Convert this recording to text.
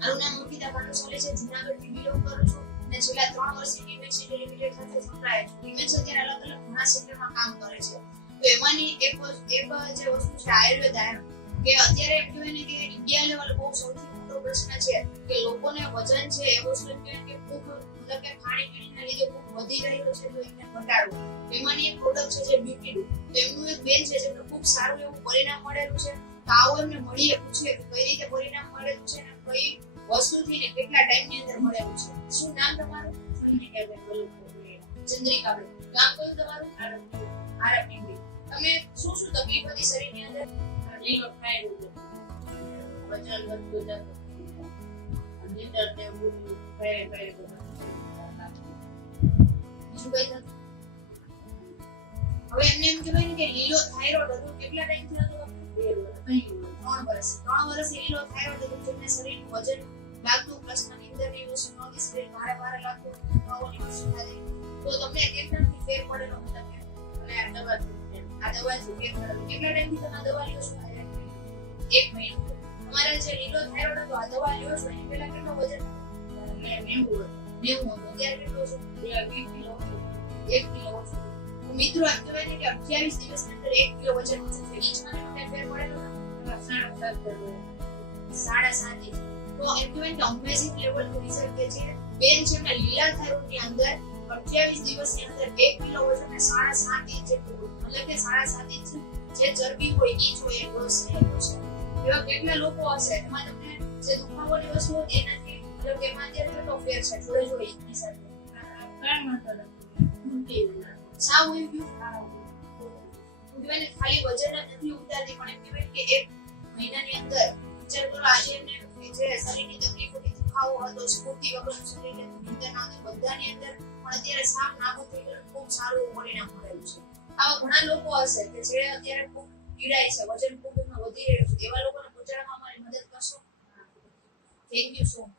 મારું નામ અંકિતા ભાનુશાલી છે. જુનાગઢથી બિલોંગ કરું છું. અને છેલ્લા ત્રણ વર્ષથી ડિમેન્સ સિટી લિમિટેડ સાથે સંકળાયેલ છું. ડિમેન્સ અત્યારે અલગ અલગ ઘણા સેક્ટરમાં કામ કરે છે. તો એમાંની એક એક જે વસ્તુ છે આયુર્વેદ આયન, કે અત્યારે કહેવાય ને કે ઇન્ડિયા લેવલ બહુ સૌથી મોટો પ્રશ્ન છે કે લોકોને વજન છે એ વસ્તુ કે ખૂબ મતલબ કે ખાણી પીણીના લીધે વધી રહ્યો છે તો એને ઘટાડવું એમાંની એક પ્રોડક્ટ છે જે બ્યુટી ડુ એક બેન છે જેમને ખૂબ સારું એવું પરિણામ મળેલું છે. તો આવો એમને મળીએ, પૂછીએ કે કઈ રીતે પરિણામ મળેલું છે ને કઈ વસ્તુથી ને કેટલા ટાઈમની અંદર મળેલું છે. શું નામ તમારું? ચંદ્રિકાબેન ગામ તમારું? આરપીબી તમે શું શું તકલીફ હતી શરીરની અંદર? લીલો ફ્રાય વજન વધતું જતું. બીજું કઈ લીલો થતી તો એક મહિનો. તમારે જે લીલો એ પહેલા કેટલો વજન? નેવું નેવું મોટો ત્યારે કેટલો છું વીસ કિલો એક કિલો છું મિત્રો એમ કહેવાય ને કે અઠ્યાવીસ દિવસની અંદર એક કિલો વજન ઓછું થઈ ગયું છે મને ફેર પડેલો ને સાડા સાત કિલો સાડા સાત ઇંચ તો એમ કહેવાય કે અમેઝિંગ લેવલનું રિઝલ્ટ કે છે બેન છે એમના લીલા થાઇરોઇડની અંદર અઠ્યાવીસ દિવસની અંદર એક કિલો વજન ને સાડા સાત ઇંચ જેટલું મતલબ કે સાડા સાત ઇંચ જે ચરબી હોય એ જો એ લોસ થયેલો છે એવા કેટલા લોકો હશે એમાં તમને જે દુખાવાની વસ્તુ હોય એનાથી મતલબ કે એમાં અત્યારે કેટલો ફેર છે જોડે જોડે એકની સાથે સાવ એમ ગયું ખાલી વજન જ નથી ઉતારતી પણ એમ કહેવાય કે એક મહિનાની અંદર વિચાર કરો આજે એમને જે શરીરની તકલીફ હતી દુખાવો હતો સ્ફૂર્તિ વગરનું શરીર હતું ના હતી બધાની અંદર પણ અત્યારે સાફ નાબૂદ થઈ ખૂબ સારું એવું પરિણામ મળેલું છે. આવા ઘણા લોકો હશે કે જે અત્યારે ખૂબ પીડાય છે વજન ખૂબ વધી રહ્યું છે એવા લોકોને પહોંચાડવામાં અમારી મદદ કરશો? Thank you so much